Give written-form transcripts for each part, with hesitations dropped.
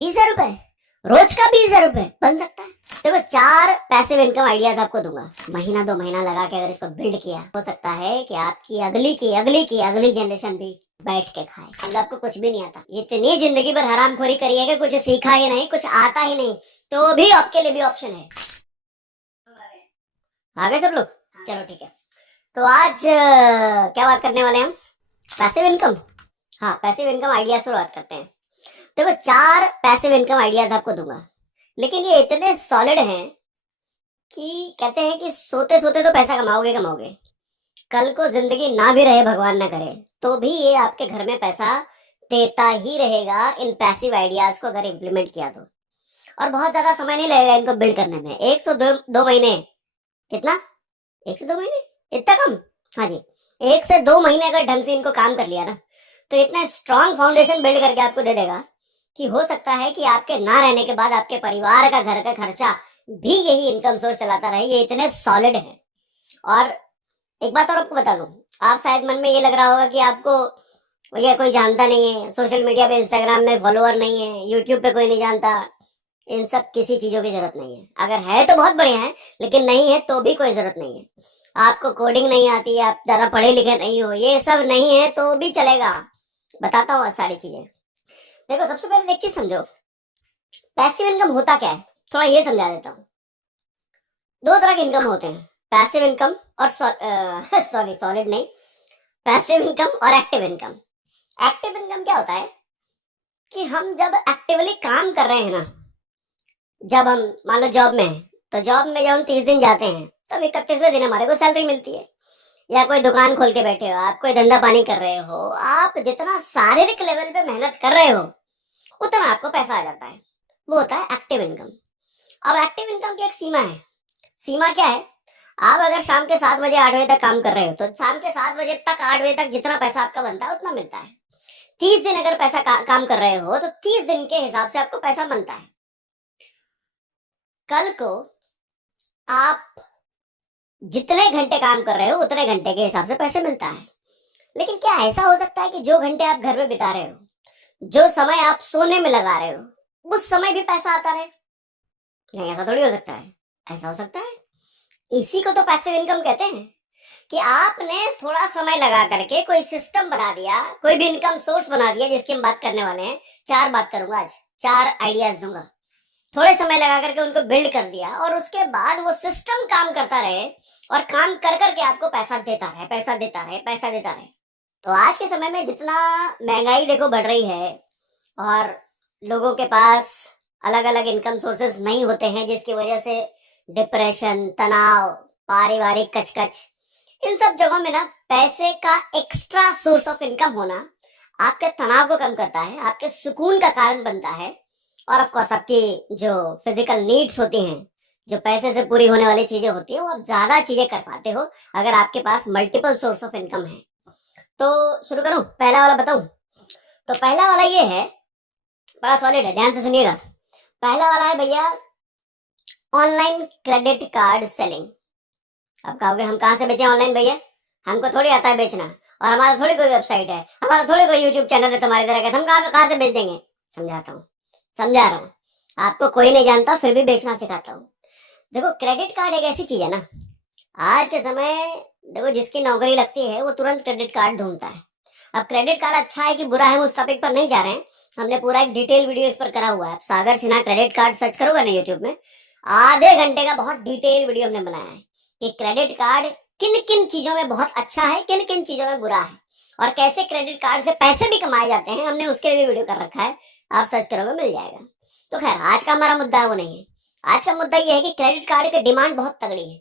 20,000 रुपए रोज का? 20,000 रुपए बन सकता है। देखो, 4 पैसिव इनकम आइडियाज आपको दूंगा। महीना 2 महीना लगा के अगर इसको बिल्ड किया, हो सकता है कि आपकी अगली जनरेशन भी बैठ के खाए। अब आपको कुछ भी नहीं आता, इतनी जिंदगी भर हरामखोरी करी है कि कुछ सीखा ही नहीं, कुछ आता ही नहीं, तो भी आपके लिए भी ऑप्शन है। आ गए सब लोग? चलो ठीक है। तो आज क्या बात करने वाले हैं हम? Passive income. हाँ, पैसिव इनकम आइडियाज पर बात करते हैं। देखो, 4 पैसिव इनकम आइडियाज आपको दूंगा, लेकिन ये इतने सॉलिड हैं कि कहते हैं कि सोते सोते तो पैसा कमाओगे कमाओगे, कल को जिंदगी ना भी रहे, भगवान ना करे, तो भी ये आपके घर में पैसा देता ही रहेगा इन पैसिव आइडियाज को अगर इम्प्लीमेंट किया तो। और बहुत ज्यादा समय नहीं लगेगा इनको बिल्ड करने में। 1 से 2 महीने। कितना? 1 से 2 महीने? इतना कम? हाँ जी। 1 से 2 महीने अगर ढंग से इनको काम कर लिया ना, तो इतना स्ट्रांग फाउंडेशन बिल्ड करके आपको दे देगा कि हो सकता है कि आपके ना रहने के बाद आपके परिवार का घर का खर्चा भी यही इनकम सोर्स चलाता रहे। ये इतने सॉलिड है। और एक बात और आपको बता दूं, आप शायद मन में ये लग रहा होगा कि आपको भैया कोई जानता नहीं है, सोशल मीडिया पे इंस्टाग्राम में फॉलोअर नहीं है, यूट्यूब पे कोई नहीं जानता। इन सब किसी चीजों की जरूरत नहीं है। अगर है तो बहुत बढ़िया है, लेकिन नहीं है तो भी कोई जरूरत नहीं है। आपको कोडिंग नहीं आती, आप ज्यादा पढ़े लिखे नहीं हो, ये सब नहीं है तो भी चलेगा। बताता हूँ सारी चीजें। देखो, सबसे पहले एक चीज समझो, पैसिव इनकम होता क्या है, थोड़ा ये समझा देता हूँ। 2 तरह के इनकम होते हैं, पैसिव इनकम और सॉरी सॉलिड नहीं, पैसिव इनकम और एक्टिव इनकम। एक्टिव इनकम क्या होता है कि हम जब एक्टिवली काम कर रहे हैं ना, जब हम मान लो जॉब में हैं, तो जॉब में जब हम 30 दिन जाते हैं, तब 31वें दिन हमारे को सैलरी मिलती है। या कोई दुकान खोल के बैठे हो, आप कोई धंधा पानी कर रहे हो, आप जितना शारीरिक लेवल पे मेहनत कर रहे हो उतना आपको पैसा आ जाता है। वो होता है एक्टिव इनकम। अब एक्टिव इनकम की एक सीमा है। सीमा क्या है? आप अगर शाम के 7 बजे 8 बजे तक काम कर रहे हो, तो शाम के 7 बजे तक 8 बजे तक जितना पैसा आपका बनता है उतना मिलता है। 30 दिन अगर पैसा काम कर रहे हो, तो 30 दिन के हिसाब से आपको पैसा बनता है। कल को आप जितने घंटे काम कर रहे हो उतने घंटे के हिसाब से पैसे मिलता है। लेकिन क्या ऐसा हो सकता है कि जो घंटे आप घर में बिता रहे हो, जो समय आप सोने में लगा रहे हो, उस समय भी पैसा आता रहे? नहीं, ऐसा थोड़ी हो सकता है। ऐसा हो सकता है। इसी को तो पैसिव इनकम कहते हैं कि आपने थोड़ा समय लगा करके कोई सिस्टम बना दिया, कोई भी इनकम सोर्स बना दिया, जिसकी हम बात करने वाले हैं। 4 बात करूंगा आज, 4 आइडियाज दूंगा। थोड़े समय लगा करके उनको बिल्ड कर दिया, और उसके बाद वो सिस्टम काम करता रहे, और काम कर करके आपको पैसा देता रहे, पैसा देता रहे, पैसा देता रहे। तो आज के समय में जितना महंगाई देखो बढ़ रही है, और लोगों के पास अलग अलग इनकम सोर्सेस नहीं होते हैं, जिसकी वजह से डिप्रेशन, तनाव, पारिवारिक कचकच, इन सब जगहों में ना पैसे का एक्स्ट्रा सोर्स ऑफ इनकम होना आपके तनाव को कम करता है, आपके सुकून का कारण बनता है। और ऑफ कोर्स आपकी जो फिजिकल नीड्स होती हैं, जो पैसे से पूरी होने वाली चीजें होती है, वो आप ज्यादा चीजें कर पाते हो अगर आपके पास मल्टीपल सोर्स ऑफ इनकम है। तो शुरू करूं? पहला वाला बताऊं? तो पहला वाला ये है, बड़ा सॉलिड है, ध्यान से सुनिएगा। पहला वाला है भैया, ऑनलाइन क्रेडिट कार्ड सेलिंग। अब कहोगे हम कहाँ से बेचें ऑनलाइन भैया? हमको थोड़ी आता है बेचना, और हमारा थोड़ी कोई वेबसाइट है, हमारा थोड़ी कोई यूट्यूब चैनल है तुम्हारी तरह का, हम कहाँ से बेच देंगे? समझाता हूँ, समझा रहा हूँ। आपको कोई नहीं जानता, फिर भी बेचना सिखाता हूँ। देखो, क्रेडिट कार्ड एक ऐसी चीज है ना, आज के समय देखो जिसकी नौकरी लगती है वो तुरंत क्रेडिट कार्ड ढूंढता है। अब क्रेडिट कार्ड अच्छा है कि बुरा है, हम उस टॉपिक पर नहीं जा रहे हैं। हमने पूरा एक डिटेल वीडियो इस पर करा हुआ है। आप सागर सिन्हा क्रेडिट कार्ड सर्च करोगे ना यूट्यूब में, आधे घंटे का बहुत डिटेल वीडियो हमने बनाया है कि क्रेडिट कार्ड किन किन चीजों में बहुत अच्छा है, किन किन चीजों में बुरा है, और कैसे क्रेडिट कार्ड से पैसे भी कमाए जाते हैं। हमने उसके लिए वीडियो कर रखा है, आप सर्च करोगे मिल जाएगा। तो खैर, आज का हमारा मुद्दा वो नहीं है। आज का मुद्दा ये है कि क्रेडिट कार्ड की डिमांड बहुत तगड़ी है,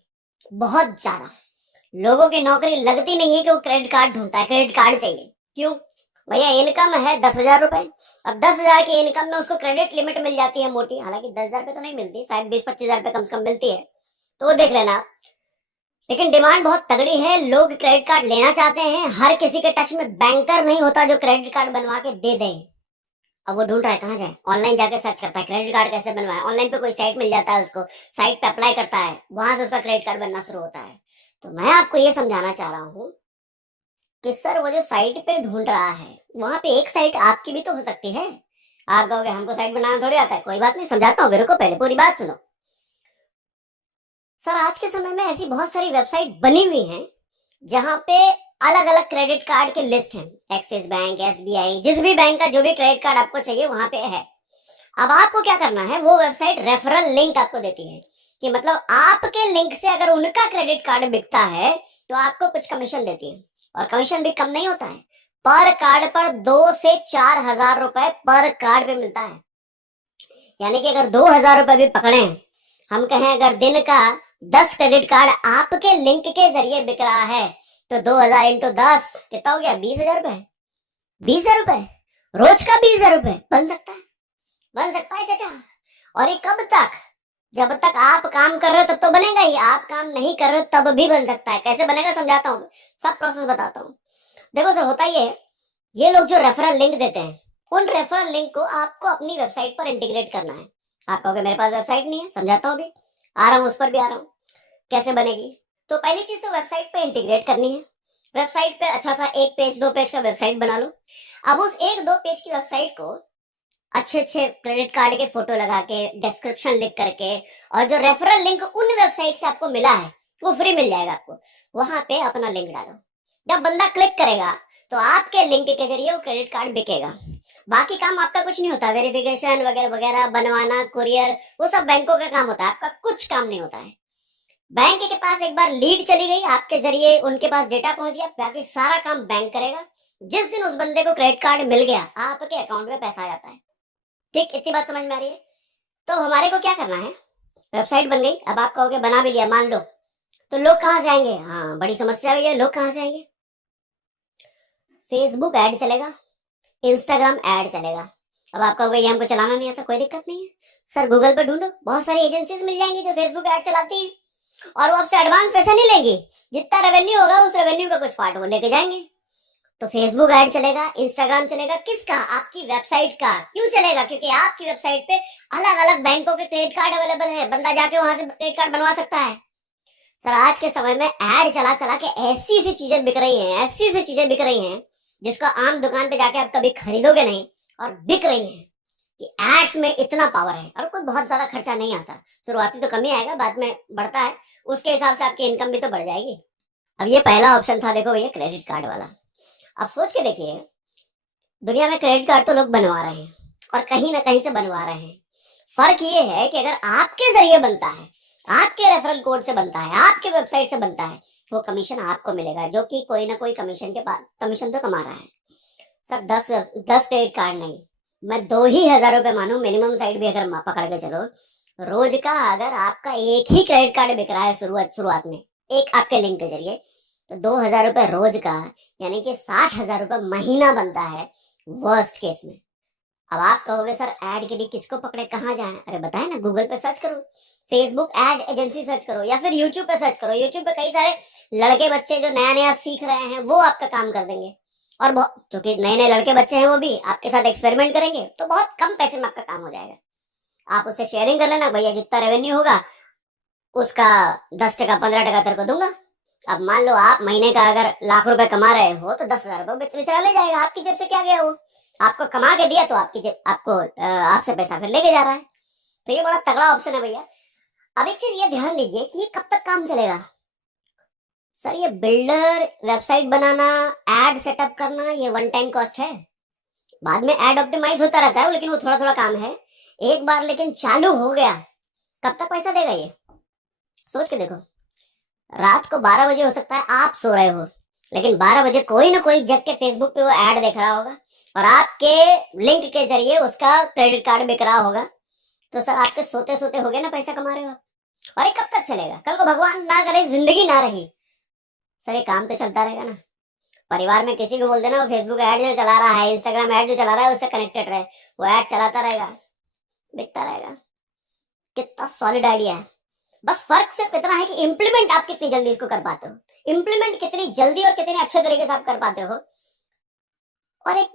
बहुत ज्यादा। लोगों की नौकरी लगती नहीं है कि वो क्रेडिट कार्ड ढूंढता है, क्रेडिट कार्ड चाहिए। क्यों भैया? इनकम है 10,000 रुपए। अब 10,000 की इनकम में उसको क्रेडिट लिमिट मिल जाती है मोटी, हालांकि 10,000 रुपए तो नहीं मिलती, शायद 20-25,000 रुपए कम से कम मिलती है, तो वो देख लेना। लेकिन डिमांड बहुत तगड़ी है, लोग क्रेडिट कार्ड लेना चाहते हैं। हर किसी के टच में बैंकर नहीं होता जो क्रेडिट कार्ड बनवा के दे दे। अब वो ढूंढ रहा है कहाँ जाए, ऑनलाइन जाके सर्च करता है क्रेडिट कार्ड कैसे बनवाए। ऑनलाइन पे कोई साइट मिल जाता है उसको, साइट पे अप्लाई करता है, वहां से उसका क्रेडिट कार्ड बनना शुरू होता है। तो मैं आपको ये समझाना चाह रहा हूँ कि सर वो जो साइट पे ढूंढ रहा है, वहां पे एक साइट आपकी भी तो हो सकती है। आप कहोगे हमको साइट बनाना थोड़ी आता है, कोई बात नहीं, समझाता हूँ, मेरे को पहले पूरी बात सुनो। सर आज के समय में ऐसी बहुत सारी वेबसाइट बनी हुई हैं जहां पे अलग अलग क्रेडिट कार्ड के लिस्ट हैं, एक्सिस बैंक, एसबीआई, जिस भी बैंक का जो भी क्रेडिट कार्ड आपको चाहिए वहां पे है। अब आपको क्या करना है, वो वेबसाइट रेफरल लिंक आपको देती है कि मतलब आपके लिंक से अगर उनका क्रेडिट कार्ड बिकता है तो आपको कुछ कमीशन देती है, और कमीशन भी कम नहीं होता है, पर कार्ड पर 2 से 4 हजार रुपए पर कार्ड पे मिलता है। यानी कि अगर 2 हजार रुपए भी पकड़े, हम कहें अगर दिन का 10 क्रेडिट कार्ड आपके लिंक के जरिए बिक रहा है तो 2 हजार इंटू 10 कितना हो गया, 20 हजार रुपए। 20 हजार रुपए रोज का, 20 हजार रुपए बन सकता है, बन सकता है चाचा। और ये कब तक, जब तक आप काम कर रहे हो तब तो बनेगा ही, आप काम नहीं कर रहे हो तब भी बन सकता है। कैसे बनेगा समझाता हूँ, सब प्रोसेस बताता हूँ। देखो सर, होता ये लोग जो रेफरल लिंक देते हैं, उन रेफरल लिंक को आपको अपनी वेबसाइट पर इंटीग्रेट करना है। आप कहोगे मेरे पास वेबसाइट नहीं है, समझाता हूँ, अभी आ रहा हूँ, उस पर भी आ रहा हूँ कैसे बनेगी। तो पहली चीज तो वेबसाइट पे इंटीग्रेट करनी है। वेबसाइट पे अच्छा सा 1 पेज 2 पेज का वेबसाइट बना लो। अब उस 1 2 पेज की वेबसाइट को अच्छे अच्छे क्रेडिट कार्ड के फोटो लगा के, डिस्क्रिप्शन लिख करके, और जो रेफरल लिंक उन वेबसाइट से आपको मिला है वो फ्री मिल जाएगा आपको, वहां पे अपना लिंक डालो। जब बंदा क्लिक करेगा तो आपके लिंक के जरिए वो क्रेडिट कार्ड बिकेगा। बाकी काम आपका कुछ नहीं होता, वेरिफिकेशन वगैरह वगैरह बनवाना, कुरियर, वो सब बैंकों का काम होता है, आपका कुछ काम नहीं होता है। बैंक के पास एक बार लीड चली गई, आपके जरिए उनके पास डेटा पहुंच गया, बाकी सारा काम बैंक करेगा। जिस दिन उस बंदे को क्रेडिट कार्ड मिल गया, आपके अकाउंट में पैसा आ जाता है। ठीक, इतनी बात समझ में आ रही है। तो हमारे को क्या करना है, वेबसाइट बन गई, अब आप कहोगे बना भी लिया मान लो, तो लोग कहां से आएंगे, हाँ बड़ी समस्या हुई है, लोग कहां से आएंगे। फेसबुक ऐड चलेगा, इंस्टाग्राम ऐड चलेगा। अब आप कहोगे ये हमको चलाना नहीं आता, कोई दिक्कत नहीं है सर, गूगल पे ढूंढो, बहुत सारी एजेंसीज मिल जाएंगी जो फेसबुक ऐड चलाती हैं, और वो आपसे एडवांस पैसा नहीं लेंगी, जितना रेवेन्यू होगा उस रेवेन्यू का कुछ पार्ट वो लेके जाएंगे। तो फेसबुक ऐड चलेगा, इंस्टाग्राम चलेगा, किसका, आपकी वेबसाइट का। क्यों चलेगा, क्योंकि आपकी वेबसाइट पे अलग अलग बैंकों के क्रेडिट कार्ड अवेलेबल है, बंदा जाके वहां से क्रेडिट कार्ड बनवा सकता है। सर आज के समय में ऐड चला चला के ऐसी सी चीजें बिक रही हैं, ऐसी सी चीजें बिक रही हैं जिसको आम दुकान पे जाके आप कभी खरीदोगे नहीं, और बिक रही हैं कि एड्स में इतना पावर है, और कोई बहुत ज्यादा खर्चा नहीं आता। शुरुआती तो कम ही आएगा, बाद में बढ़ता है, उसके हिसाब से आपकी इनकम भी तो बढ़ जाएगी। अब ये पहला ऑप्शन था, देखो भैया क्रेडिट कार्ड वाला। अब सोच के देखिए, दुनिया में क्रेडिट कार्ड तो लोग बनवा रहे हैं, और कहीं ना कहीं से बनवा रहे हैं। फर्क ये है कि अगर आपके जरिए बनता है, आपके रेफरल कोड से बनता है, आपके वेबसाइट से बनता है, वो कमीशन आपको मिलेगा, जो कि कोई ना कोई कमीशन के पास कमीशन तो कमा रहा है। सर 10 क्रेडिट कार्ड नहीं, मैं 2 ही हजार रुपए मानू मिनिमम साइड भी अगर पकड़ के चलो, रोज का अगर आपका एक ही क्रेडिट कार्ड बिक रहा है शुरुआत में, एक आपके लिंक के जरिए, तो 2 हजार रुपए रोज का, यानी कि 60 हजार रुपए महीना बनता है वर्स्ट केस में। अब आप कहोगे सर ऐड के लिए किसको पकड़े, कहाँ जाए, अरे बताए ना, गूगल पे सर्च करो, फेसबुक ऐड एजेंसी सर्च करो, या फिर यूट्यूब पे सर्च करो। यूट्यूब पे कई सारे लड़के बच्चे जो नया नया सीख रहे हैं वो आपका काम कर देंगे, और बहुत, क्योंकि नए नए लड़के बच्चे हैं वो भी आपके साथ एक्सपेरिमेंट करेंगे, तो बहुत कम पैसे में आपका काम हो जाएगा। आप उससे शेयरिंग कर लेना, भैया जितना रेवेन्यू होगा उसका 10% 15% तेरे को दूंगा। अब मान लो आप महीने का अगर लाख रुपए कमा रहे हो तो 10 हजार रुपए बेचारा ले जाएगा, आपकी जेब से क्या गया वो, आपको कमा के दिया तो आपकी जेब, आपको आपसे पैसा फिर लेके जा रहा है। तो ये बड़ा तगड़ा ऑप्शन है भैया। अब एक चीज ये ध्यान दीजिए कि ये कब तक काम चलेगा। सर ये बिल्डर, वेबसाइट बनाना, एड सेटअप करना, ये वन टाइम कॉस्ट है, बाद में एड ऑप्टिमाइज होता रहता है, लेकिन वो थोड़ा थोड़ा काम है। एक बार लेकिन चालू हो गया, कब तक पैसा देगा ये, सोच के देखो। रात को 12 बजे हो सकता है आप सो रहे हो, लेकिन 12 बजे कोई ना कोई जग के फेसबुक पे वो ऐड देख रहा होगा, और आपके लिंक के जरिए उसका क्रेडिट कार्ड बिक रहा होगा। तो सर आपके सोते सोते हो गए ना, पैसा कमा रहे हो आप। और ये कब तक चलेगा, कल को भगवान ना करे जिंदगी ना रही, सर ये काम तो चलता रहेगा ना। परिवार में किसी को बोल देना वो फेसबुक ऐड जो चला रहा है, इंस्टाग्राम ऐड जो चला रहा है, उससे कनेक्टेड रहे, वो ऐड चलाता रहेगा, बिकता रहेगा। कितना सॉलिड आइडिया है। बस फर्क सिर्फ इतना है कि इम्प्लीमेंट आप कितनी जल्दी इसको कर पाते हो, इम्प्लीमेंट कितनी जल्दी और कितने अच्छे तरीके से आप कर पाते हो। और एक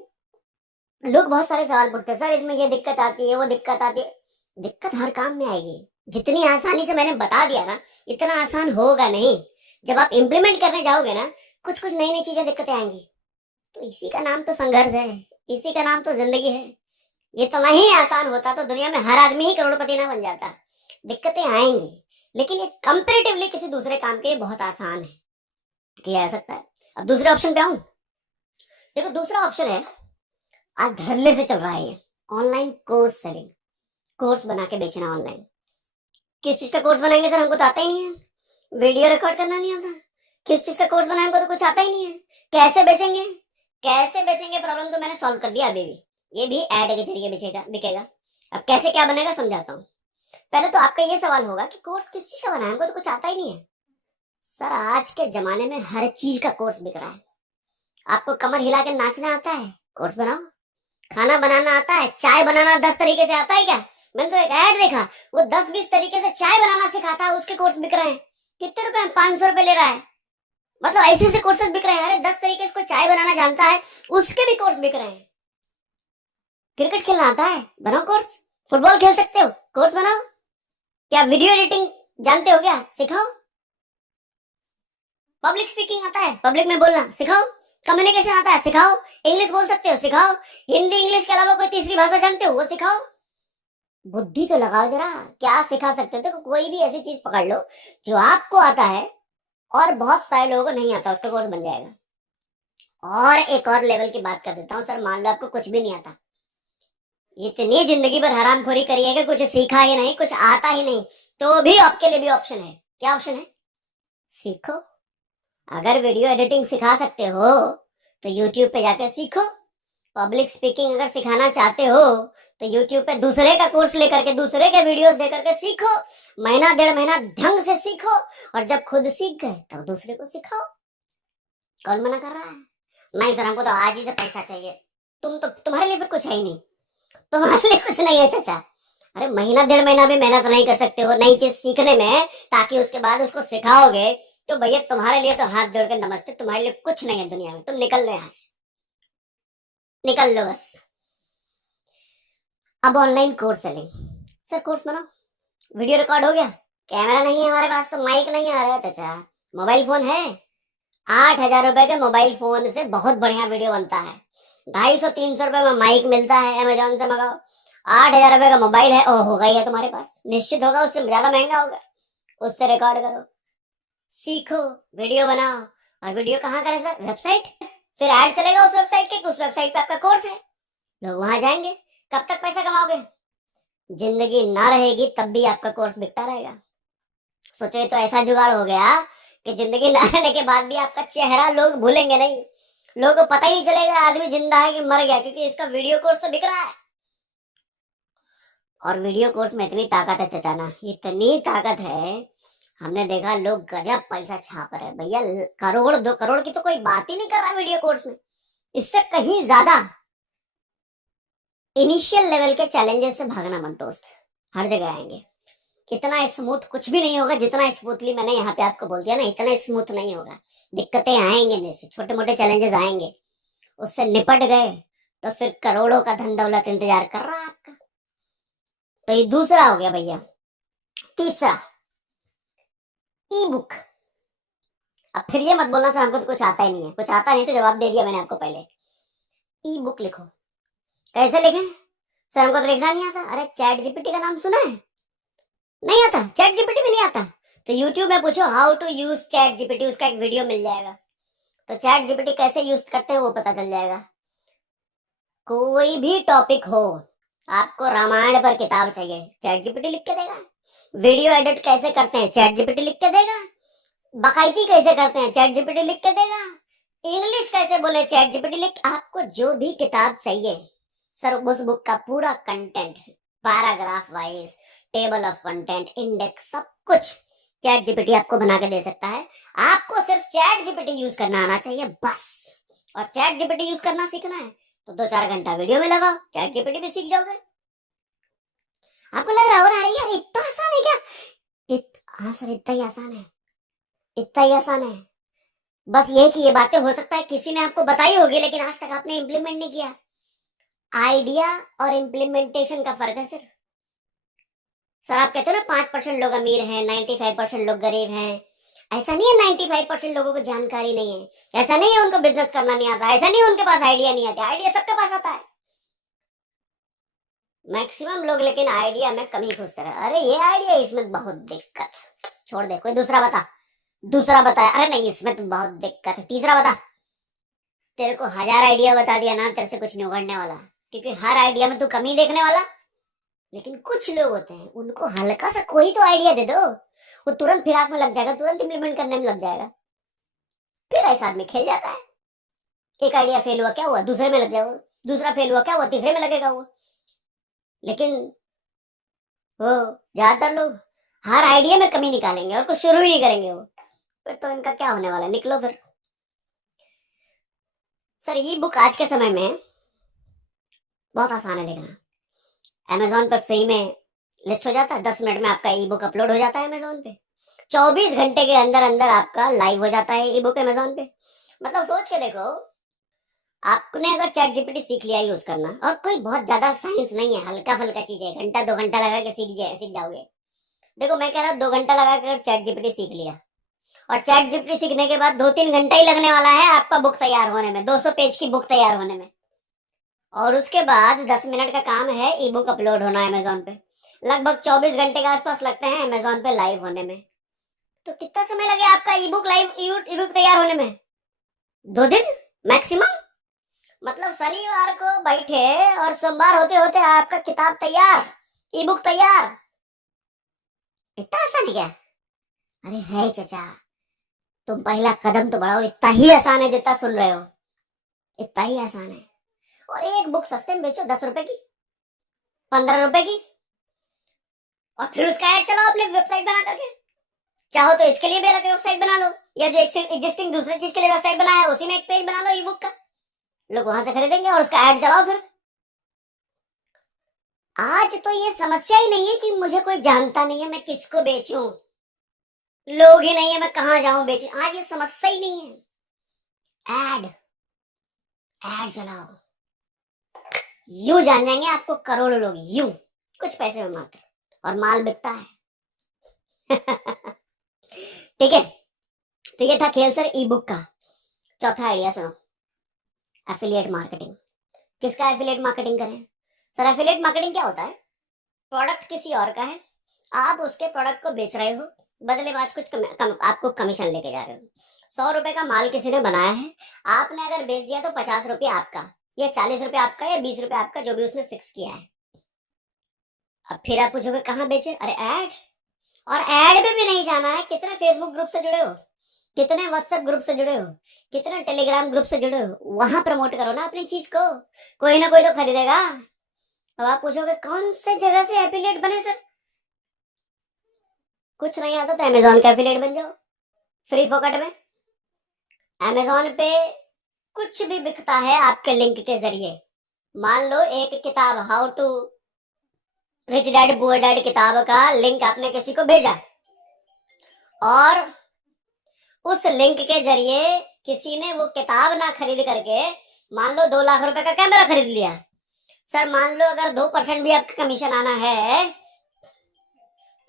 लोग बहुत सारे सवाल पूछते हैं, सर इसमें ये दिक्कत आती है, वो दिक्कत आती है। दिक्कत हर काम में आएगी, जितनी आसानी से मैंने बता दिया ना, इतना आसान होगा नहीं। जब आप इम्प्लीमेंट करने जाओगे ना, कुछ कुछ नई नई चीजें दिक्कतें आएंगी। तो इसी का नाम तो संघर्ष है, इसी का नाम तो जिंदगी है। ये तो नहीं आसान होता तो दुनिया में हर आदमी ही करोड़पति ना बन जाता। दिक्कतें आएंगी, लेकिन ये कंपेरेटिवली किसी दूसरे काम के बहुत आसान है, किया जा सकता है। अब दूसरे ऑप्शन पे आऊं। देखो दूसरा ऑप्शन है, आज धड़ल्ले से चल रहा है ये, ऑनलाइन कोर्स सेलिंग। कोर्स बना के बेचना ऑनलाइन। किस चीज का कोर्स बनाएंगे सर, हमको तो आता ही नहीं है। वीडियो रिकॉर्ड करना नहीं आता। किस चीज का कोर्स बनाएंगे, हमको तो कुछ आता ही नहीं है। कैसे बेचेंगे, कैसे बेचेंगे, प्रॉब्लम तो मैंने सॉल्व कर दिया अभी भी। ये भी ऐड के जरिए बिकेगा। अब कैसे क्या बनेगा समझाता हूँ। पहले तो आपका ये सवाल होगा कि कोर्स किस चीज का बनाए, हमको तो कुछ आता ही नहीं है। सर आज के जमाने में हर चीज का कोर्स बिक रहा है। आपको कमर हिला के नाचना आता है, कोर्स बनाओ। खाना बनाना आता है, चाय बनाना 10 तरीके से आता है क्या? मैंने तो एक ऐड देखा, वो 10-20 तरीके से चाय बनाना सिखाता है, उसके कोर्स बिक रहे हैं। कितने रुपए? 500 रुपए ले रहा है। मतलब ऐसे ऐसे कोर्सेज बिक रहे हैं। अरे 10 तरीके से कोई चाय बनाना जानता है, उसके भी कोर्स बिक रहे हैं। क्रिकेट खेलना आता है, बनाओ कोर्स। फुटबॉल खेल सकते हो, कोर्स बनाओ। क्या वीडियो एडिटिंग जानते हो क्या, सिखाओ। पब्लिक स्पीकिंग आता है, पब्लिक में बोलना सिखाओ। कम्युनिकेशन आता है, सिखाओ। इंग्लिश बोल सकते हो, सिखाओ। हिंदी इंग्लिश के अलावा कोई तीसरी भाषा जानते हो, वो सिखाओ। बुद्धि तो लगाओ जरा, क्या सिखा सकते हो। देखो कोई भी ऐसी चीज पकड़ लो जो आपको आता है और बहुत सारे लोगों को नहीं आता, उसका कोर्स बन जाएगा। और एक और लेवल की बात कर देता हूँ सर, मान लो आपको कुछ भी नहीं आता, इतनी जिंदगी भर हरामखोरी करी है कि कुछ सीखा ही नहीं, कुछ आता ही नहीं, तो भी आपके लिए भी ऑप्शन है। क्या ऑप्शन है? सीखो। अगर वीडियो एडिटिंग सिखा सकते हो तो यूट्यूब पे जाके सीखो। पब्लिक स्पीकिंग अगर सिखाना चाहते हो तो यूट्यूब पे दूसरे का कोर्स लेकर के, दूसरे के वीडियोस देकर के सीखो। महीना 1.5 महीना ढंग से सीखो, और जब खुद सीख गए तब दूसरे को सिखाओ। कौन मना कर रहा है? नहीं सर हमको तो आज ही से पैसा चाहिए। तुम्हारे लिए फिर कुछ है ही नहीं, तुम्हारे लिए कुछ नहीं है चाचा। अरे महीना 1.5 महीना भी मेहनत नहीं कर सकते हो नई चीज सीखने में, ताकि उसके बाद उसको सिखाओगे, तो भैया तुम्हारे लिए तो हाथ जोड़ के नमस्ते, तुम्हारे लिए कुछ नहीं है दुनिया में। तुम निकल लो यहाँ से, निकल लो बस। अब online course selling. Sir course बनाओ, वीडियो रिकॉर्ड हो गया, कैमरा नहीं है हमारे पास तो माइक नहीं आ रहा चाचा, मोबाइल फोन है। 8,000 रुपए के मोबाइल फोन से बहुत बढ़िया वीडियो बनता है। 250-300 रुपए में माइक मिलता है, अमेजोन से मंगाओ। 8,000 रुपए का मोबाइल है, ओ हो गई है तुम्हारे पास, निश्चित होगा उससे ज्यादा महंगा होगा। उससे रिकॉर्ड करो, सीखो, वीडियो बनाओ। और वीडियो कहाँ करें सर? वेबसाइट। फिर ऐड चलेगा उस वेबसाइट के, उस वेबसाइट पे आपका कोर्स है, लोग वहां जाएंगे। कब तक पैसा कमाओगे? जिंदगी ना रहेगी तब भी आपका कोर्स बिकता रहेगा। सोचो ये तो ऐसा जुगाड़ हो गया कि जिंदगी ना रहने के बाद भी आपका चेहरा लोग भूलेंगे नहीं। लोगों को पता ही नहीं चलेगा आदमी जिंदा है कि मर गया, क्योंकि इसका वीडियो कोर्स तो बिक रहा है। और वीडियो कोर्स में इतनी ताकत है चचाना, इतनी ताकत है, हमने देखा लोग गजब पैसा छाप रहे हैं भैया। करोड़ 2 करोड़ की तो कोई बात ही नहीं कर रहा वीडियो कोर्स में, इससे कहीं ज्यादा। इनिशियल लेवल के चैलेंजेस से भागना मत दोस्त, हर जगह आएंगे। इतना स्मूथ कुछ भी नहीं होगा जितना स्मूथली मैंने यहाँ पे आपको बोल दिया ना, इतना स्मूथ नहीं होगा। दिक्कतें आएंगे, जैसे छोटे मोटे चैलेंजेस आएंगे, उससे निपट गए तो फिर करोड़ों का धन दौलत इंतजार कर रहा है आपका। तो ये दूसरा हो गया भैया। तीसरा, ई बुक। अब फिर ये मत बोलना सर हमको तो कुछ आता ही नहीं है। कुछ आता नहीं तो जवाब दे दिया मैंने आपको पहले। ई बुक लिखो। कैसे लिखें सर? हमको तो लिखना नहीं आता। अरे चैट जीपीटी का नाम सुना है? नहीं आता, चैट जीपीटी भी नहीं आता, तो यूट्यूब में पूछो how to use ChatGPT, उसका एक वीडियो मिल जाएगा। तो चैट जीपीटी कैसे यूज करते हैं वो पता चल जाएगा। कोई भी टॉपिक हो, आपको रामायण पर किताब चाहिए, चैट जीपीटी लिख के देगा। वीडियो एडिट कैसे करते हैं, चैट जीपीटी लिख के देगा। बाकायदी कैसे करते हैं, चैट जीपीटी लिख के देगा। इंग्लिश कैसे बोले, चैट जीपीटी लिख। आपको जो भी किताब चाहिए सर, उस बुक का पूरा content, paragraph wise, table of content, index, सब कुछ चैट जीपीटी आपको बना के दे सकता है। आपको सिर्फ चैट जीपीटी यूज करना आना चाहिए बस। और चैट जीपीटी यूज करना सीखना है तो 2-4 घंटा वीडियो में लगाओ, चैट जीपीटी भी सीख जाओगे। आपको लग रहा होगा अरे यार इतना आसान है क्या? हाँ सर इतना ही आसान है, इतना ही आसान है। बस ये कि ये बातें हो सकता है किसी ने आपको बताई होगी, लेकिन आज तक आपने इंप्लीमेंट नहीं किया। आइडिया और इम्प्लीमेंटेशन का फर्क है सिर्फ। सर आप कहते हो ना 5% लोग अमीर हैं, 95% लोग गरीब हैं। ऐसा नहीं है 95% लोगों को जानकारी नहीं है, ऐसा नहीं है उनको बिजनेस करना नहीं आता, ऐसा नहीं है उनके पास आइडिया नहीं आता। आइडिया सबके पास आता है। मैक्सिमम लोग लेकिन आइडिया में कमी खोजते रहे, अरे ये आइडिया इसमें बहुत दिक्कत, छोड़ दे, कोई दूसरा बता, दूसरा बता, अरे नहीं इसमें तो बहुत दिक्कत है, तीसरा बता। तेरे को 1000 आइडिया बता दिया ना, तेरे से कुछ नहीं उगड़ने वाला, क्योंकि हर आइडिया में तू कमी देखने वाला। लेकिन कुछ लोग होते हैं, उनको हल्का सा कोई तो आइडिया दे दो, वो तुरंत फिराक में लग जाएगा, तुरंत इम्प्लीमेंट करने में लग जाएगा। फिर ऐसा आदमी खेल जाता है। एक आइडिया फेल हुआ, क्या हुआ, दूसरे में लग जाएगा, दूसरा फेल हुआ, क्या हुआ, तीसरे में लगेगा वो। लेकिन वो ज्यादातर लोग हर आइडिया में कमी निकालेंगे और कुछ शुरू ही नहीं करेंगे वो, फिर तो इनका क्या होने वाला है, निकलो फिर। सर ई बुक आज के समय में बहुत आसान है लिखना। अमेजोन पर फ्री में लिस्ट हो जाता है, 10 मिनट में आपका ई बुक अपलोड हो जाता है अमेजोन पे, 24 घंटे के अंदर अंदर आपका लाइव हो जाता है ई बुक अमेजोन पे। मतलब सोच के देखो, आपने अगर चैट जीपीटी सीख लिया यूज करना, और कोई बहुत ज्यादा साइंस नहीं है, हल्का फुल्का चीज है, घंटा 2 घंटा लगा के सीख जाओगे। देखो मैं कह रहा हूँ 2 घंटा लगा कर चैट जीपीटी सीख लिया, और चैट जीपीटी सीखने के बाद 2-3 घंटा ही लगने वाला है आपका बुक तैयार होने में, 200 पेज की बुक तैयार होने में। और उसके बाद 10 मिनट का काम है ई बुक अपलोड होना अमेजोन पे, लगभग 24 घंटे के आसपास लगते हैं अमेजोन पे लाइव होने में। तो कितना समय लगे आपका ई बुक लाइव ई बुक तैयार होने में? 2 दिन मैक्सिमम। मतलब शनिवार को बैठे और सोमवार होते होते आपका किताब तैयार, ई बुक तैयार। इतना आसान है क्या? अरे है चचा, तुम पहला कदम तो बढ़ाओ, इतना ही आसान है जितना सुन रहे हो, इतना ही आसान है। और एक बुक सस्ते में बेचो, 10 रुपए की, 15 रुपए की, और फिर उसका ऐड चलाओ अपने वेबसाइट बना करके। चाहो तो इसके लिए भी अलग वेबसाइट बना लो, या जो एग्जिस्टिंग दूसरी चीज के लिए वेबसाइट बनाया है उसी में एक पेज बना लो ई बुक का, लोग वहां से खरीदेंगे और उसका ऐड चलाओ फिर। आज तो ये समस्या ही नहीं है कि मुझे कोई जानता नहीं है, मैं किसको बेचूं, लोग ही नहीं है, मैं कहां जाऊं बेचने, आज ये समस्या ही नहीं है। ऐड ऐड चलाओ, यूं जान जाएंगे आपको करोड़ों लोग, यूं कुछ पैसे में मात्र, और माल बिकता है। ठीक है, तो ये था खेल सर ई बुक का। चौथा आइडिया सुनो, एफिलिएट मार्केटिंग। किसका एफिलिएट मार्केटिंग करें? सर एफिलिएट मार्केटिंग क्या होता है? प्रोडक्ट किसी और का है, आप उसके प्रोडक्ट को बेच रहे हो, बदले में आज कुछ आपको कमीशन लेके जा रहे हो। 100 रुपए का माल किसी ने बनाया है, आपने अगर बेच दिया तो 50 रुपये आपका, या 40 रुपये आपका, या 20 रुपये आपका, जो भी उसने फिक्स किया है। अब फिर आप पूछोगे कहाँ बेचे? अरे ऐड। और ऐड पे भी नहीं जाना है, कितने फेसबुक ग्रुप से जुड़े हो, कितने व्हाट्सएप ग्रुप से जुड़े हो, कितने टेलीग्राम ग्रुप से जुड़े हो, वहां प्रमोट करो ना अपनी चीज को, कोई ना कोई तो खरीदेगा। अब आप पूछोगे कौन से जगह से एफिलिएट बने सर? कुछ नहीं आता तो अमेजोन का एफिलिएट बन जाओ, फ्री फोकट में। अमेजोन पे कुछ भी बिकता है आपके लिंक के जरिए। मान लो एक किताब, how to rich dad poor dad किताब का लिंक आपने किसी को भेजा, और उस लिंक के जरिए किसी ने वो किताब ना खरीद करके मान लो 2 लाख रुपए का कैमरा खरीद लिया। सर मान लो अगर 2% भी आपका कमीशन आना है,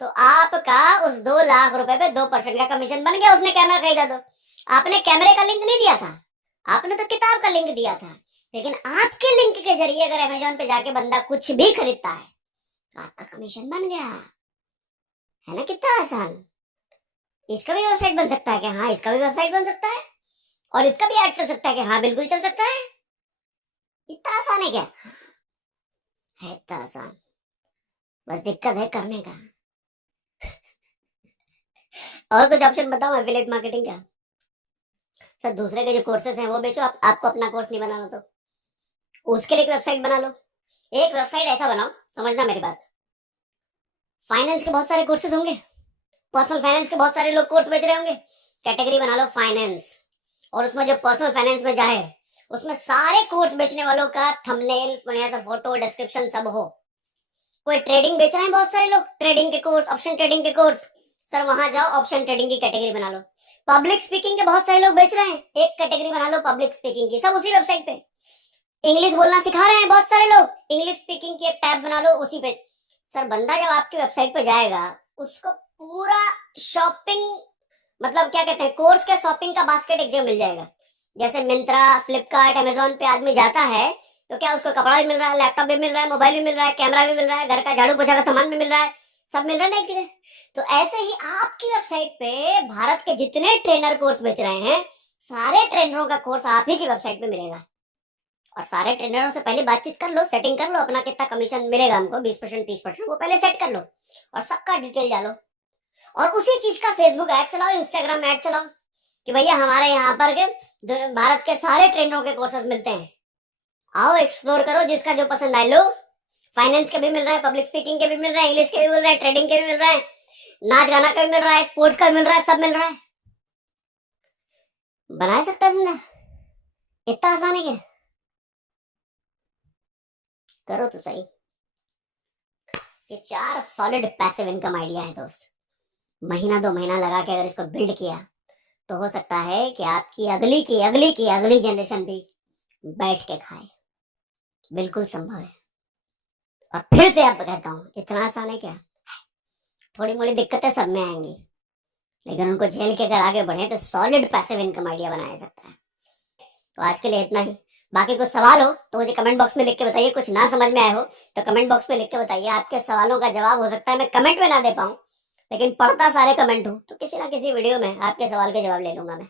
तो आपका उस 2 लाख रुपए पे 2% का कमीशन बन गया, उसने कैमरा खरीदा तो। आपने कैमरे का लिंक नहीं दिया था, आपने तो किताब का लिंक दिया था। लेकिन आपके लिंक के जरिए अगर अमेजोन पे जाके बंदा कुछ भी खरीदता है, तो आपका कमीशन बन गया, है ना? कितना आसान। इसका भी वेबसाइट बन सकता है कि हाँ, इसका भी वेबसाइट बन सकता है, और इसका भी ऐड चल सकता है कि हाँ बिल्कुल चल सकता है। इतना आसान है क्या? है इतना आसान, बस दिक्कत है करने का। और कुछ ऑप्शन बताओ एफिलिएट मार्केटिंग का? सर दूसरे के जो कोर्सेस हैं वो बेचो, आपको अपना कोर्स नहीं बनाना तो उसके लिए एक वेबसाइट बना लो। एक वेबसाइट ऐसा बनाओ, समझना मेरी बात, फाइनेंस के बहुत सारे कोर्सेज होंगे, पर्सनल फाइनेंस के बहुत सारे लोग कोर्स बेच रहे होंगे, कैटेगरी बना लो फाइनेंस, और उसमें जो पर्सनल फाइनेंस में जाए उसमें सारे कोर्स बेचने वालों का थंबनेल, बढ़िया सा फोटो, डिस्क्रिप्शन सब हो। कोई ट्रेडिंग बेच रहे हैं बहुत सारे लोग, ट्रेडिंग के कोर्स, ऑप्शन ट्रेडिंग के कोर्स, सर वहां जाओ ऑप्शन ट्रेडिंग की कैटेगरी बना लो। पब्लिक स्पीकिंग के बहुत सारे लोग बेच रहे हैं, एक कैटेगरी बना लो पब्लिक स्पीकिंग की, सब उसी वेबसाइट पे। इंग्लिश बोलना सिखा रहे हैं बहुत सारे लोग, इंग्लिश स्पीकिंग की एक टैब बना लो उसी पे। सर बंदा जब आपकी वेबसाइट पे जाएगा, उसको पूरा शॉपिंग, मतलब क्या कहते हैं, कोर्स के शॉपिंग का बास्केट एक जगह मिल जाएगा। जैसे मिंत्रा, फ्लिपकार्ट, अमेजोन पे आदमी जाता है तो क्या उसको कपड़ा भी मिल रहा है, लैपटॉप भी मिल रहा है, मोबाइल भी मिल रहा है, कैमरा भी मिल रहा है, घर का झाड़ू पोछा का सामान भी मिल रहा है, सब मिल रहा है ना एक जगह। तो ऐसे ही आपकी वेबसाइट पे भारत के जितने ट्रेनर कोर्स बेच रहे हैं, सारे ट्रेनरों का कोर्स आप ही की वेबसाइट पे मिलेगा। और सारे ट्रेनरों से पहले बातचीत कर लो, सेटिंग कर लो, अपना कितना कमीशन मिलेगा हमको, 20% 30%, वो पहले सेट कर लो और सबका डिटेल डालो। और उसी चीज का फेसबुक ऐड चलाओ, इंस्टाग्राम ऐड चलाओ कि भैया हमारे यहाँ पर के भारत के सारे ट्रेनरों के कोर्सेज मिलते हैं, आओ एक्सप्लोर करो, जिसका जो पसंद आए लो। फाइनेंस के भी मिल रहा है, पब्लिक स्पीकिंग के भी मिल रहा है, इंग्लिश के भी मिल रहा है, ट्रेडिंग के भी मिल रहा है, नाच गाना का भी मिल रहा है, स्पोर्ट्स का भी मिल रहा है, सब मिल रहा है। बना सकता है धंधा, इतना आसान है क्या? करो तो सही। ये 4 सॉलिड पैसिव इनकम आइडिया है दोस्त। महीना 2 महीना लगा के अगर इसको बिल्ड किया तो हो सकता है कि आपकी अगली जनरेशन भी बैठ के खाए। बिल्कुल संभव है। और फिर से आप कहता हूँ, इतना आसान है क्या? थोड़ी मोड़ी दिक्कतें सब में आएंगी, लेकिन उनको झेल के अगर आगे बढ़े तो सॉलिड पैसिव इनकम आइडिया बनाया सकता है। तो आज के लिए इतना ही। बाकी कुछ सवाल हो तो मुझे कमेंट बॉक्स में लिख के बताइए, कुछ ना समझ में आए हो तो कमेंट बॉक्स में लिख के बताइए। आपके सवालों का जवाब हो सकता है मैं कमेंट में ना दे पाऊं, लेकिन पढ़ता सारे कमेंट हूं तो किसी ना किसी वीडियो में आपके सवाल के जवाब ले लूंगा मैं।